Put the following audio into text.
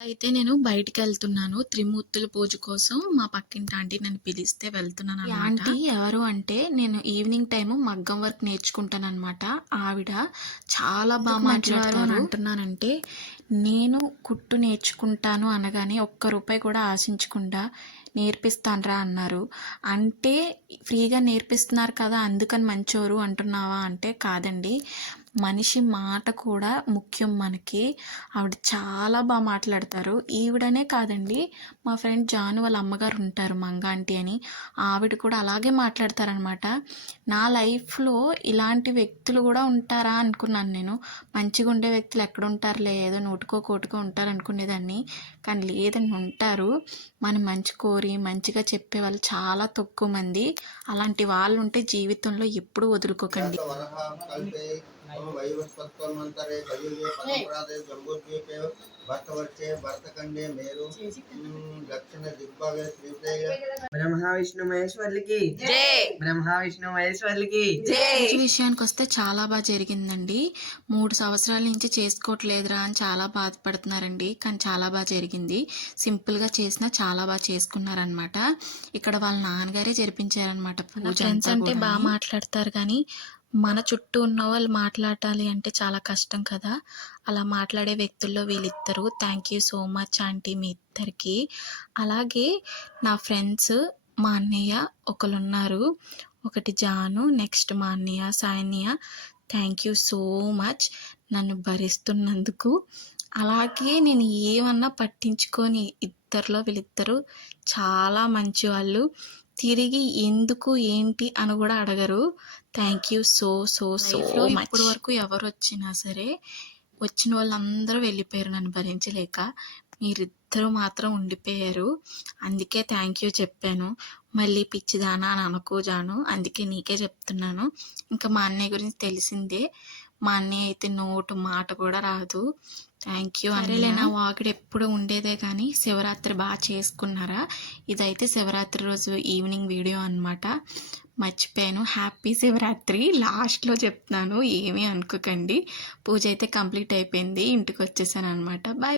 అయితే నేను బయటికెళ్తున్నాను. త్రిమూర్తుల పూజ కోసం మా పక్కింటి ఆంటీ నన్ను పిలిస్తే ఈ వెళ్తున్నాననమాట. ఆంటీ ఎవరు అంటే, నేను ఈవినింగ్ టైము మగ్గం వర్క్ నేర్చుకుంటాననమాట. ఆవిడ చాలా బా ఎందుకు మంచివారు అని మాట్లాడతారు. అంటున్నానంటే, నేను కుట్టు నేర్చుకుంటాను అనగానే ఒక్క రూపాయి కూడా ఆశించకుండా నేర్పిస్తానురా అన్నారు. అంటే ఫ్రీగా నేర్పిస్తున్నారు కదా అందుకని మంచోరు అంటున్నావా అంటే కాదండి. మనిషి మాట కూడా ముఖ్యం మనకి. ఆవిడ చాలా బా మాట్లాడతారు. ఈవిడనే కాదండి, మా ఫ్రెండ్ జాను వాళ్ళ అమ్మగారు ఉంటారు మంగ ఆంటీ అని. ఆవిడ కూడా అలాగే మాట్లాడతారనమాట. నా లైఫ్‌లో ఇలాంటి వ్యక్తులు కూడా ఉంటారా అనుకున్నాను నేను. మంచిగా ఉండే వ్యక్తులు ఎక్కడుంటారులే, ఏదో నోటికో కోటికో ఉంటారనుకునేదాన్ని. కానీ లేదండి, ఉంటారు. మన మంచి కోరి మంచిగా చెప్పేవాళ్ళు చాలా తక్కువ మంది. అలాంటి వాళ్ళు ఉంటే జీవితంలో ఎప్పుడూ వదులుకోకండి. బ్రహ్మ విష్ణు మహేశ్వర్లకి జై. బ్రహ్మ విష్ణు మహేశ్వర్లకి జై. మంచి విషయానికొస్తే చాలా బా జరిగిందండి. 3 సంవత్సరాల నుంచి చేసుకోవట్లేదురా అని చాలా బాధపడుతున్నారండి. కానీ చాలా బా జరిగింది. సింపుల్‌గా చేసినా చాలా బా చేసుకున్నారనమాట. ఇక్కడ వాళ్ళ నాన్నగారే జరిపించారనమాట నా పూజ ఫ్రెండ్స్ అంతా అంటే కూడాని. మాట్లాడతారు గానీ, మన చుట్టూ ఉన్నవాళ్ళు మాట్లాడాలి అంటే చాలా కష్టం కదా! అలా మాట్లాడే వ్యక్తుల్లో వీళ్ళిద్దరు. Thank you so much aunty మీ ఇద్దరికీ. అలాగే నా ఫ్రెండ్స్, మా అన్నయ్య ఒకళ్ళున్నారు. ఒకటి జాను, నెక్స్ట్ మా అన్నయ్య సాయన్నయ్య. థ్యాంక్ యూ సో మచ్ నన్ను భరిస్తున్నందుకు. అలాగే నేను ఏమన్నా పట్టించుకోని వీళ్ళిద్దరూ చాలా మంచివాళ్ళు. తిరిగి ఎందుకు, ఏంటి అని కూడా అడగరు. Thank you so much. ఇప్పటి వరకు ఎవరొచ్చినా సరే, వచ్చిన వాళ్ళందరూ వెళ్ళిపోయారు నన్ను భరించలేక. మీరిద్దరూ మాత్రం ఉండిపోయారు. అందుకే థ్యాంక్ యూ చెప్పాను. మళ్ళీ పిచ్చిదానా అని అనుకో జాను. అందుకే నీకే చెప్తున్నాను. ఇంకా మా అన్నయ్య గురించి తెలిసిందే. మా అన్నయ్య అయితే నోటు మాట కూడా రాదు. థ్యాంక్ యూ అన్నయ్య. నా వాకిడు ఎప్పుడు ఉండేదే కానీ శివరాత్రి బాగా చేసుకున్నారా? ఇదైతే శివరాత్రి రోజు ఈవినింగ్ వీడియో అనమాట. మర్చిపోయాను. హ్యాపీ శివరాత్రి లాస్ట్లో చెప్తున్నాను, ఏమీ అనుకోకండి. పూజ అయితే కంప్లీట్ అయిపోయింది. ఇంటికి వచ్చేసాను అనమాట. బాయ్.